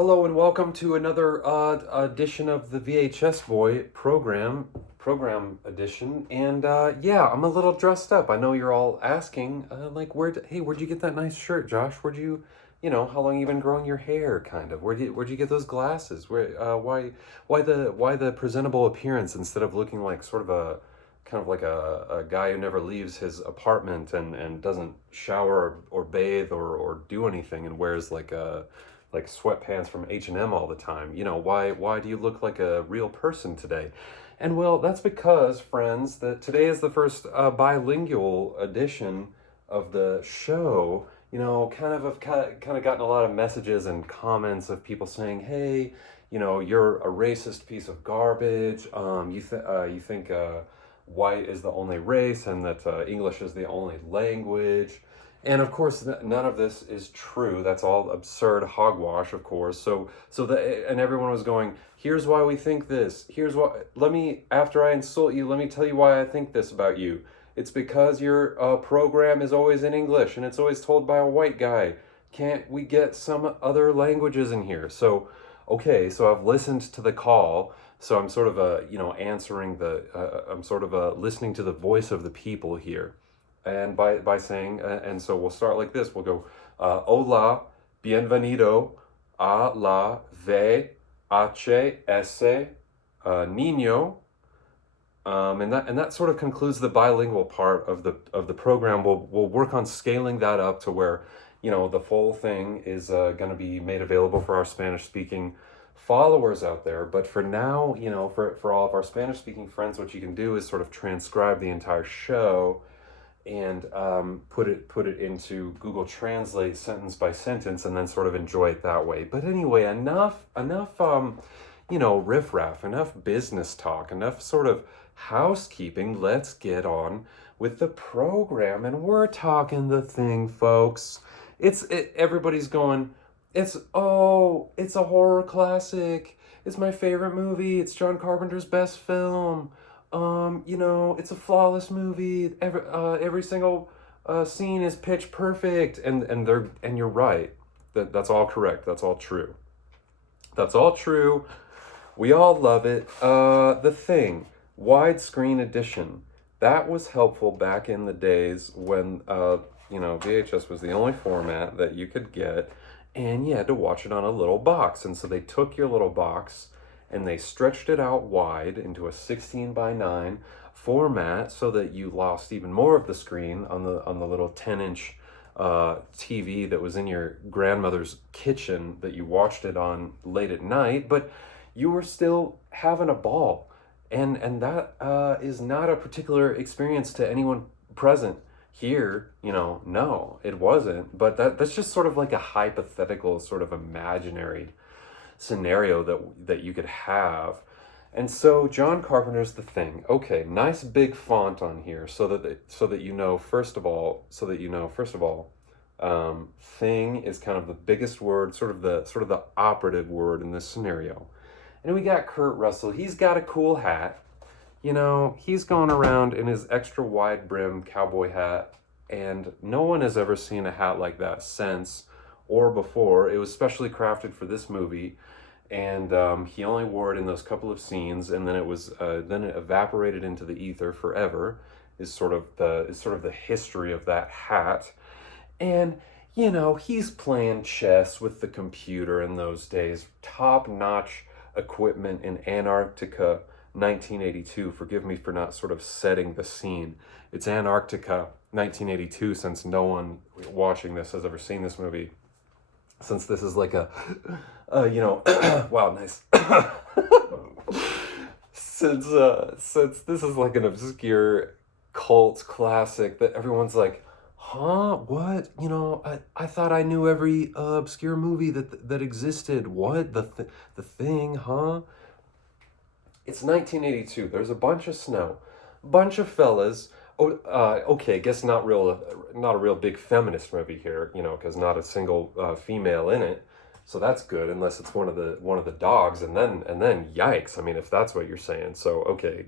Hello and welcome to another edition of the VHS Boy program edition. And yeah, I'm a little dressed up. I know you're all asking, like, where'd you get that nice shirt, Josh? How long you been growing your hair? Kind of. Where'd you get those glasses? Why the presentable appearance instead of looking like sort of a kind of like a guy who never leaves his apartment and doesn't shower or bathe or do anything and wears like sweatpants from H&M all the time. Why do you look like a real person today? And well, that's because, friends, that today is the first bilingual edition of the show. I've kind of gotten a lot of messages and comments of people saying, "Hey, you're a racist piece of garbage. You think white is the only race and that English is the only language." And of course, none of this is true. That's all absurd hogwash, of course. And everyone was going, "Here's why we think this. After I insult you, let me tell you why I think this about you. It's because your program is always in English and it's always told by a white guy. Can't we get some other languages in here?" Okay, so I've listened to the call. So I'm sort of I'm sort of listening to the voice of the people here and by saying, and so we'll start like this. We'll go, hola, bienvenido a la VHS niño. And that sort of concludes the bilingual part of the program. We'll work on scaling that up to where, the full thing is going to be made available for our Spanish speaking followers out there. But for now, for all of our Spanish speaking friends, what you can do is sort of transcribe the entire show and put it into Google Translate sentence by sentence, and then sort of enjoy it that way. But anyway, enough riffraff, enough business talk, enough sort of housekeeping. Let's get on with the program, and we're talking the thing, folks. Everybody's going, it's a horror classic. It's my favorite movie. It's John Carpenter's best film. It's a flawless movie. Every single scene is pitch perfect, and you're right. That's all correct. That's all true. That's all true. We all love it. The Thing, widescreen edition. That was helpful back in the days when VHS was the only format that you could get, and you had to watch it on a little box. And so they took your little box and they stretched it out wide into a 16:9 format so that you lost even more of the screen on the little 10-inch TV that was in your grandmother's kitchen that you watched it on late at night, but you were still having a ball. And that is not a particular experience to anyone present here. No, it wasn't. But that's just sort of like a hypothetical, sort of imaginary scenario that you could have. And so John Carpenter's The Thing. Okay, nice big font on here so that you know first of all, thing is kind of the biggest word, sort of the operative word in this scenario. And we got Kurt Russell. He's got a cool hat. He's going around in his extra wide brim cowboy hat, and no one has ever seen a hat like that since or before. It was specially crafted for this movie, and he only wore it in those couple of scenes, and then it evaporated into the ether forever. Is sort of the history of that hat. And he's playing chess with the computer in those days. Top-notch equipment in Antarctica, 1982. Forgive me for not sort of setting the scene. It's Antarctica, 1982, since no one watching this has ever seen this movie. Since this is like wow, nice. since this is like an obscure cult classic that everyone's like, huh? What? I thought I knew every obscure movie that existed. What? The Thing, huh? It's 1982. There's a bunch of snow, bunch of fellas. Oh, okay. Guess not a real big feminist movie here. Because not a single female in it. So that's good, unless it's one of the dogs, and then yikes. I mean, if that's what you're saying. So okay,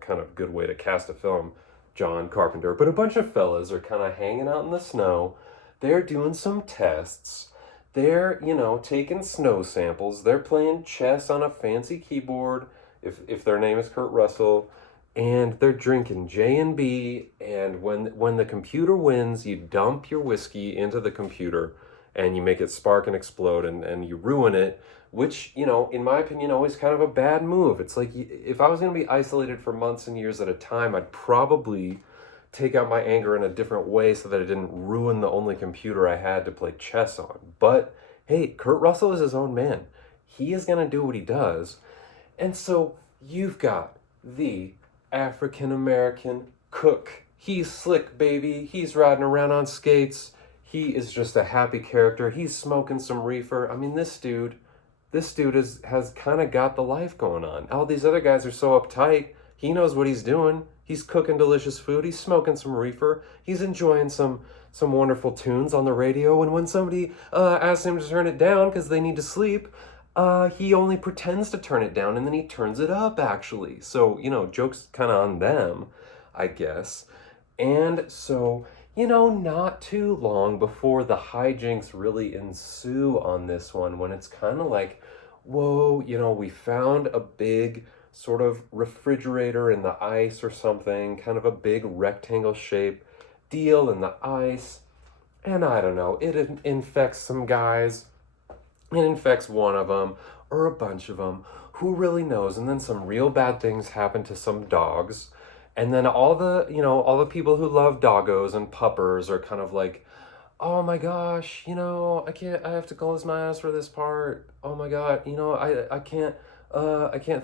kind of good way to cast a film, John Carpenter. But a bunch of fellas are kind of hanging out in the snow. They're doing some tests, They're, taking snow samples. They're playing chess on a fancy keyboard, if their name is Kurt Russell, and they're drinking J&B, and when the computer wins, you dump your whiskey into the computer and you make it spark and explode, and you ruin it, which, in my opinion, always kind of a bad move. It's like, if I was going to be isolated for months and years at a time, I'd probably take out my anger in a different way so that it didn't ruin the only computer I had to play chess on. But hey, Kurt Russell is his own man. He is going to do what he does. And so you've got the African American cook. He's slick, baby. He's riding around on skates. He is just a happy character. He's smoking some reefer. I mean, this dude has kind of got the life going on. All these other guys are so uptight. He knows what he's doing. He's cooking delicious food. He's smoking some reefer. He's enjoying some wonderful tunes on the radio. And when somebody asks him to turn it down because they need to sleep, he only pretends to turn it down and then he turns it up, actually. So, joke's kind of on them, I guess. And so, not too long before the hijinks really ensue on this one, when it's kind of like, whoa, we found a big sort of refrigerator in the ice or something, kind of a big rectangle shape deal in the ice. And I don't know, it infects some guys. It infects one of them or a bunch of them. Who really knows? And then some real bad things happen to some dogs. And then all the people who love doggos and puppers are kind of like, oh my gosh, I have to close my eyes for this part. Oh my God, I can't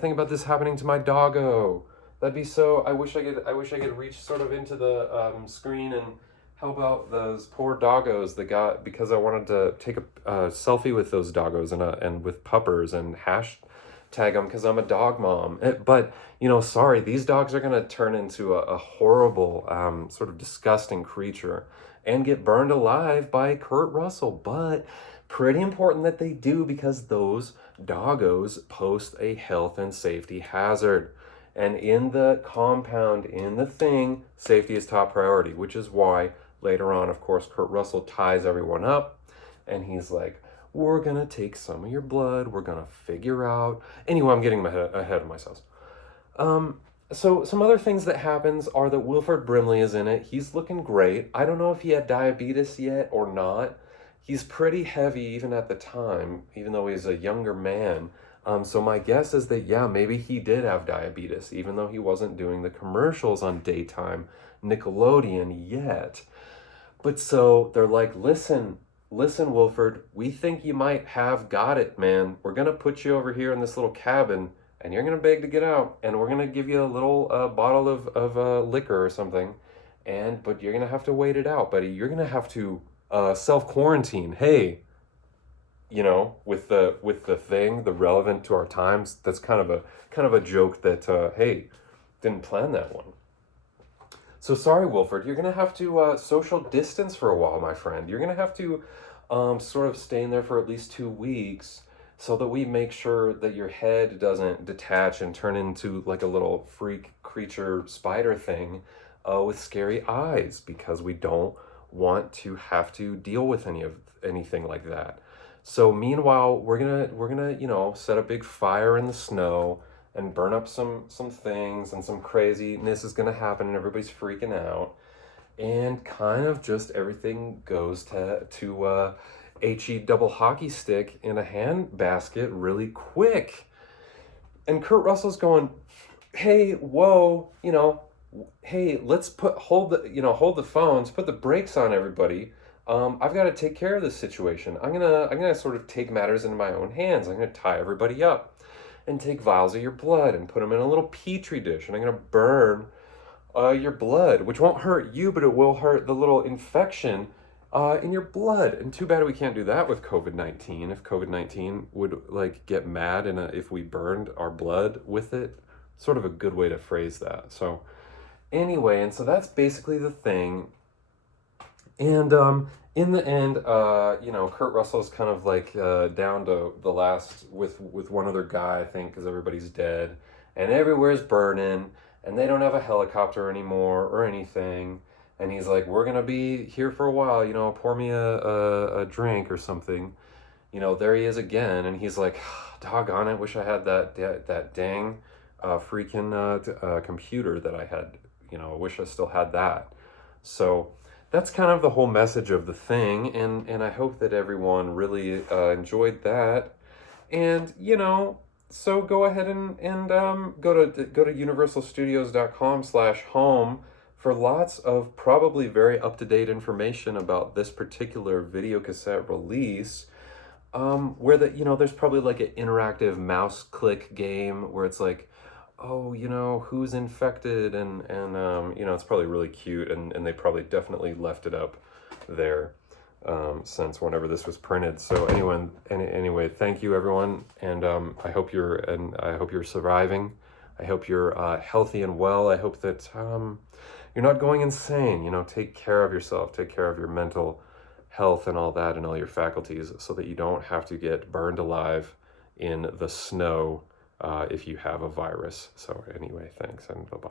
think about this happening to my doggo. That'd be so, I wish I could reach sort of into the screen and help out those poor doggos that got, because I wanted to take a selfie with those doggos and with puppers and hashtag them because I'm a dog mom. But, sorry, these dogs are going to turn into a horrible, sort of disgusting creature and get burned alive by Kurt Russell. But pretty important that they do, because those doggos pose a health and safety hazard. And in the compound, in the thing, safety is top priority, which is why later on, of course, Kurt Russell ties everyone up and he's like, we're going to take some of your blood. We're going to figure out. Anyway, I'm getting ahead of myself. So some other things that happens are that Wilford Brimley is in it. He's looking great. I don't know if he had diabetes yet or not. He's pretty heavy even at the time, even though he's a younger man. So my guess is that, yeah, maybe he did have diabetes, even though he wasn't doing the commercials on daytime Nickelodeon yet. But so they're like, listen, Wilford, we think you might have got it, man. We're going to put you over here in this little cabin, and you're going to beg to get out, and we're going to give you a little bottle of liquor or something, but you're going to have to wait it out, buddy. You're going to have to self-quarantine. Hey, with the thing, the relevant to our times, that's kind of a joke that, hey, didn't plan that one. So sorry, Wilford, you're going to have to social distance for a while, my friend. You're going to have to sort of stay in there for at least 2 weeks so that we make sure that your head doesn't detach and turn into like a little freak creature spider thing with scary eyes, because we don't want to have to deal with anything like that. So meanwhile, we're gonna set a big fire in the snow and burn up some things, and some craziness is gonna happen, and everybody's freaking out, and kind of just everything goes to HE double hockey stick in a hand basket really quick. And Kurt Russell's going, hey, whoa, hey, let's hold the phones, put the brakes on, everybody. I've got to take care of this situation. I'm gonna sort of take matters into my own hands. I'm gonna tie everybody up and take vials of your blood and put them in a little petri dish, and I'm gonna burn your blood, which won't hurt you, but it will hurt the little infection in your blood. And too bad we can't do that with COVID-19. If COVID-19 would get mad if we burned our blood with it, sort of a good way to phrase that. So anyway, and so that's basically the thing. And in the end, Kurt Russell's kind of down to the last with one other guy, I think, because everybody's dead and everywhere's burning, and they don't have a helicopter anymore or anything. And he's like, we're gonna be here for a while, pour me a drink or something. there he is again, and he's like, doggone it, wish I had that dang freaking computer that I had. I wish I still had that. So that's kind of the whole message of the thing, and I hope that everyone really enjoyed that. And so go ahead and go to universalstudios.com/home for lots of probably very up-to-date information about this particular video cassette release. Where there's probably like an interactive mouse click game where it's like, oh, who's infected, and it's probably really cute, and they probably definitely left it up there since whenever this was printed. So anyway, thank you everyone, and I hope you're surviving. I hope you're healthy and well. I hope that you're not going insane. Take care of yourself. Take care of your mental health and all that, and all your faculties, so that you don't have to get burned alive in the snow if you have a virus. So anyway, thanks, and bye-bye.